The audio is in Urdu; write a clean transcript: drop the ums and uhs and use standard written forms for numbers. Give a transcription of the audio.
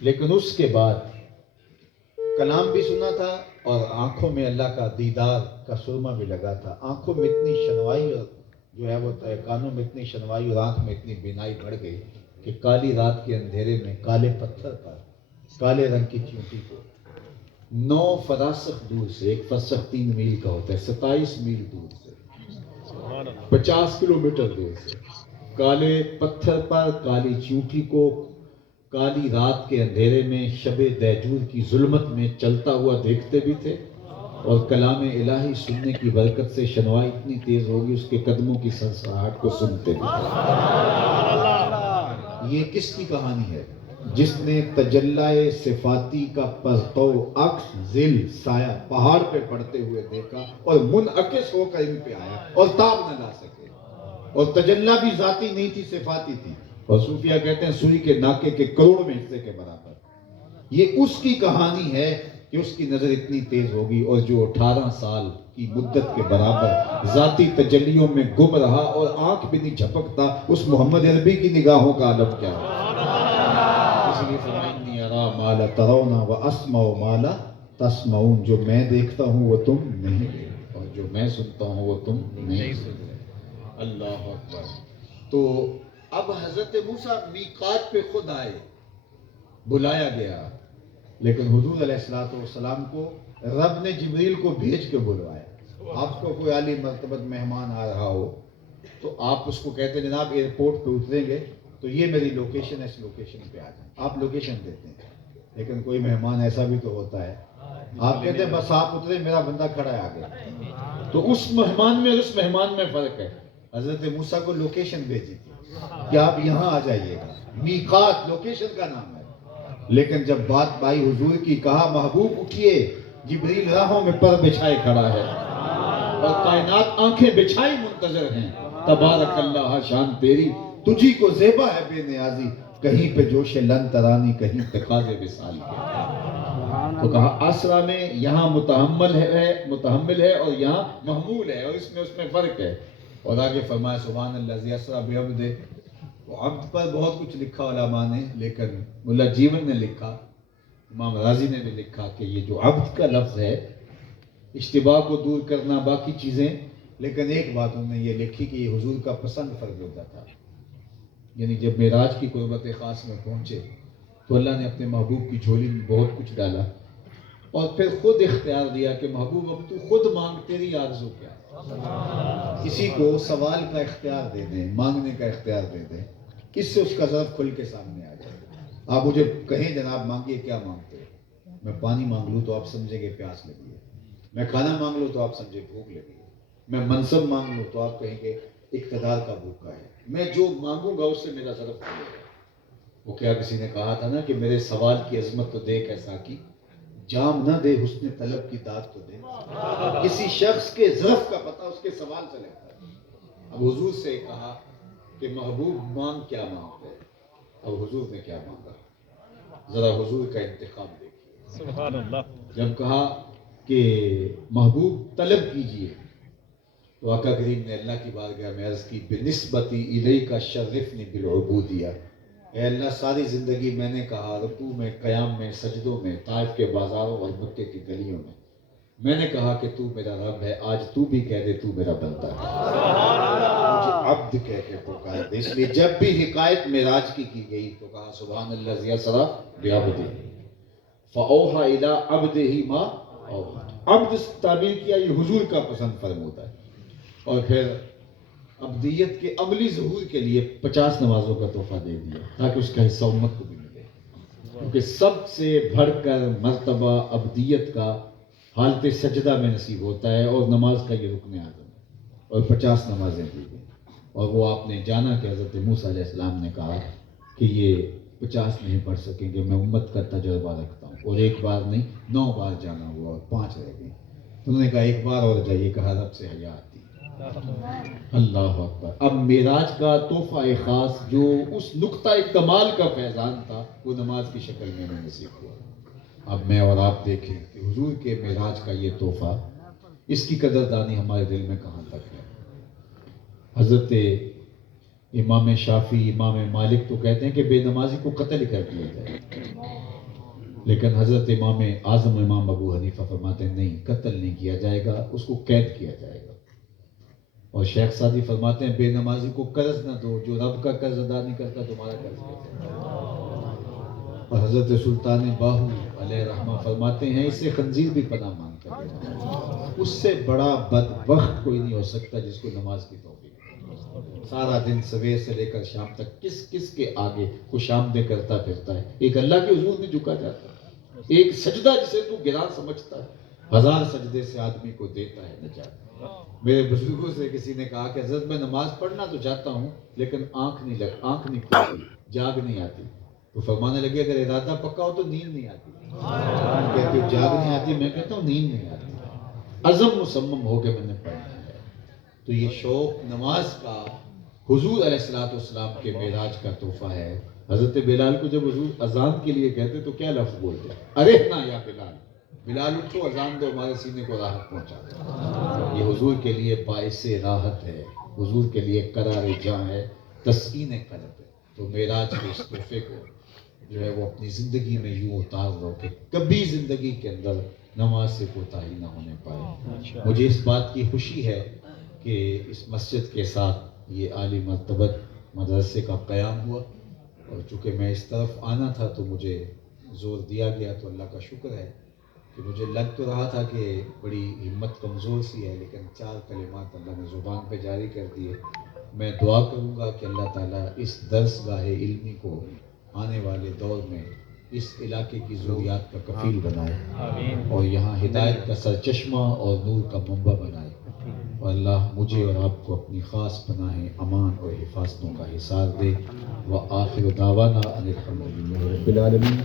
لیکن اس کے بعد کلام بھی سنا تھا اور آنکھوں میں اللہ کا دیدار کا سرما بھی لگا تھا. آنکھوں میں اتنی شنوائی اور جو ہے وہ کانوں میں اتنی شنوائی اور آنکھ میں اتنی بینائی بڑھ گئی کہ کالی رات کے اندھیرے میں کالے پتھر پر کالے رنگ کی چیونٹی کو 9 فراسخ دور سے، ایک فرسخ 3 میل کا ہوتا ہے، 27 میل دور سے، 50 کلومیٹر دور سے کالے پتھر پر کالی چیونٹی کو کالی رات کے اندھیرے میں شب دیجور کی ظلمت میں چلتا ہوا دیکھتے بھی تھے، اور کلام الہی سننے کی برکت سے شنوائی اتنی تیز ہوگی اس کے قدموں کی سرسراہٹ کو سنتے بھی تھے. یہ کس کی کہانی ہے؟ جس نے تجلائے صفاتی کا پرتو عکس ذل سایہ پہاڑ پہ پڑتے ہوئے دیکھا اور منعکس ہو کر ان پہ آیا اور تاب نہ لا سکے. اور تجلہ بھی ذاتی نہیں تھی، صفاتی تھی، اور صوفیہ کہتے ہیں سوئی کے ناکے کے کروڑ میں حصے کے برابر. یہ اس کی کہانی ہے کہ اس کی نظر اتنی تیز ہوگی اور جو 18 سال کی مدت کے برابر ذاتی تجلیوں میں گم رہا اور آنکھ بھی نہیں جھپکتا، اس محمد عربی کی نگاہوں کا عالم کیا ہے. اس لیے فرمائنی ارا مالا ترونا و اسمع مالا تسمعون، جو میں دیکھتا ہوں وہ تم نہیں دیکھتے اور جو میں سنتا ہوں وہ تم نہیں سنتے. اللہ اکبر. تو اب حضرت موسیٰ میقات پہ خود آئے، بلایا گیا، لیکن حضور علیہ السلام کو رب نے جبریل کو بھیج کے بلوایا. آپ کو کوئی عالی مرتبت مہمان آ رہا ہو تو آپ اس کو کہتے ہیں جناب ایئرپورٹ پہ اتریں گے تو یہ میری لوکیشن ہے، اس لوکیشن پہ آ جائیں. آپ لوکیشن دیتے ہیں. لیکن کوئی مہمان ایسا بھی تو ہوتا ہے، آپ کہتے ہیں بس آپ اترے، میرا بندہ کھڑا ہے آگے. تو اس مہمان میں اور اس مہمان میں فرق ہے. حضرت موسیٰ کو لوکیشن بھیجی تھی کہ آپ یہاں آ جائیے گا. میقات لوکیشن کا نام ہے. لیکن جب بات بائی حضور کی، کہا محبوب اٹھئے، جبریل راہوں میں پر بچھائے کھڑا ہے اور کائنات آنکھیں بچھائی منتظر ہیں. تبارک اللہ شان تیری، تجھی کو زیبا ہے بے نیازی، کہیں پہ جوش لن ترانی، کہیں تقاضے وصال کے. تو کہا اسرا میں یہاں متحمل ہے اور یہاں محمول ہے، اور اس میں فرق ہے. اور آگے فرمایا سبحان اللہ ذی اسرا بعبدہ. وہ عبد پر بہت کچھ لکھا علماء نے، لیکن ملا جیون نے لکھا، امام راضی نے بھی لکھا کہ یہ جو عبد کا لفظ ہے اشتباہ کو دور کرنا باقی چیزیں، لیکن ایک بات انہوں نے یہ لکھی کہ یہ حضور کا پسند فرمودہ تھا. یعنی جب معراج کی قربت خاص میں پہنچے تو اللہ نے اپنے محبوب کی جھولی میں بہت کچھ ڈالا اور پھر خود اختیار دیا کہ محبوب اب تو خود مانگ، تیری آرزو کیا. کسی کو سوال کا اختیار دے دیں، مانگنے کا اختیار دے دیں، اس سے اس کا ظرف کھل کے سامنے آ جائے. آپ مجھے کہیں جناب مانگیے، کیا مانگتے ہو؟ میں پانی مانگ لوں تو آپ سمجھیں گے پیاس لگی ہے. میں کھانا مانگ لوں تو آپ سمجھے بھوک لگی ہے. میں منصب مانگ لوں تو آپ کہیں گے اقتدار کا بھوکا ہے. میں جو مانگوں گا اس سے میرا ظرف کھلے گا. وہ کیا کسی نے کہا تھا نا کہ میرے سوال کی عظمت تو دیکھ ایسا کی، جام نہ دے حسن طلب کی داد تو دے. کسی شخص کے ظرف کا پتہ اس کے سوال سے لگتا ہے. اب حضور سے کہا کہ محبوب مانگ، کیا مانگتے ہیں؟ اب حضور نے کیا مانگا، ذرا حضور کا انتخاب دیکھیے. سبحان اللہ. جب کہا کہ محبوب طلب کیجئے تو آقا کریم نے اللہ کی بارگاہ میں عرض کی بنسبتی الیک شرفنی بالعبودیہ. اے اللہ ساری زندگی میں نے کہا رکوع میں، قیام میں، سجدوں میں، طائف کے بازاروں اور مکے کی گلیوں میں نے کہا کہ تو میرا رب ہے. آج تو بھی کہہ دے تو میرا بندہ ہے. مجھے عبد کہہ کے پکار دے. اس لیے جب بھی حکایت معراج کی گئی تو کہا سبحان اللہ ذی اسرا بعبدہ فاوحی الی عبدہ ما اوحی. عبد تعبیر کیا یہ حضور کا پسند فرمودہ ہے. اور پھر عبدیت کے عملی ظہور کے لیے 50 نمازوں کا تحفہ دے دیا تاکہ اس کا حصہ امت کو بھی ملے. کیونکہ سب سے بڑھ کر مرتبہ عبدیت کا حالت سجدہ میں نصیب ہوتا ہے اور نماز کا یہ رکن اعظم ہے. اور 50 نمازیں دی گئی اور وہ آپ نے جانا کہ حضرت موسیٰ علیہ السلام نے کہا کہ یہ 50 نہیں پڑھ سکیں گے، میں امت کا تجربہ رکھتا ہوں. اور ایک بار نہیں 9 بار جانا ہوا اور 5 رہ گئی. انہوں نے کہا ایک بار اور جائیے، کہا رب سے حیا آتی. اللہ اکبر. اب معراج کا تحفہ خاص جو اس نقطہ کمال کا فیضان تھا وہ نماز کی شکل میں ہمیں نصیب ہوا. اب میں اور آپ دیکھیں کہ حضور کے معراج کا یہ تحفہ، اس کی قدردانی ہمارے دل میں کہاں تک ہے. حضرت امام شافعی، امام مالک تو کہتے ہیں کہ بے نمازی کو قتل کر دیا جائے. لیکن حضرت امام اعظم امام ابو حنیفہ فرماتے ہیں نہیں، قتل نہیں کیا جائے گا، اس کو قید کیا جائے گا۔ اور شیخ سعدی فرماتے ہیں بے نمازی کو قرض نہ دو، جو رب کا قرض ادا نہیں کرتا تمہارا قرض کیسے ادا کرے؟ اور حضرت سلطان باہو علیہ رحمہ فرماتے ہیں اس سے خنزیر بھی پناہ مانگتا ہے، اس سے بڑا بدبخت کوئی نہیں ہو سکتا جس کو نماز کی توفیق۔ سارا دن سویر سے لے کر شام تک کس کس کے آگے خوش آمدیں کرتا پھرتا ہے، ایک اللہ کے حضور میں جھکا جاتا ہے، ایک سجدہ جسے تو گران سمجھتا ہے 1000 سجدے سے آدمی کو دیتا ہے نجات۔ میرے بزرگوں سے کسی نے کہا کہ حضرت میں نماز پڑھنا تو چاہتا ہوں لیکن آنکھ نہیں کھلتی، جاگ نہیں آتی۔ تو فرمانے لگے اگر ارادہ پکا ہو تو نیند نہیں آتی۔ کہتے ہو جاگ نہیں آتی، میں کہتا ہوں نیند نہیں آتی، عزم مصمم ہو کے میں نے پڑھنا ہے۔ تو یہ شوق نماز کا حضور علیہ السلام کے معراج کا تحفہ ہے۔ حضرت بلال کو جب حضور اذان کے لیے کہتے تو کیا لفظ بولتے؟ ارحنا یا بلال، بلال اٹھو اذان دو، ہمارے سینے کو راحت پہنچا دو۔ یہ حضور کے لیے باعث راحت ہے، حضور کے لیے قرار جاں ہے، تسکین قلب ہے۔ تو معراج کے اس تحفے کو جو ہے وہ اپنی زندگی میں یوں اتار دو کہ کبھی زندگی کے اندر نماز سے کوتاہی نہ ہونے پائے۔ مجھے اس بات کی خوشی ہے کہ اس مسجد کے ساتھ یہ عالی مرتبت مدرسے کا قیام ہوا، اور چونکہ میں اس طرف آنا تھا تو مجھے زور دیا گیا، تو اللہ کا شکر ہے کہ مجھے لگ تو رہا تھا کہ بڑی ہمت کمزور سی ہے، لیکن 4 کلمات اللہ نے زبان پہ جاری کر دیے۔ میں دعا کروں گا کہ اللہ تعالیٰ اس درس گاہ علمی کو آنے والے دور میں اس علاقے کی ضروریات کا کفیل بنائے، اور یہاں ہدایت کا سرچشمہ اور نور کا منبع بنائے، اور اللہ مجھے اور آپ کو اپنی خاص پناہ امان اور حفاظتوں کا حصار دے۔ وآخر دعوانا ان الحمد للہ رب العالمین۔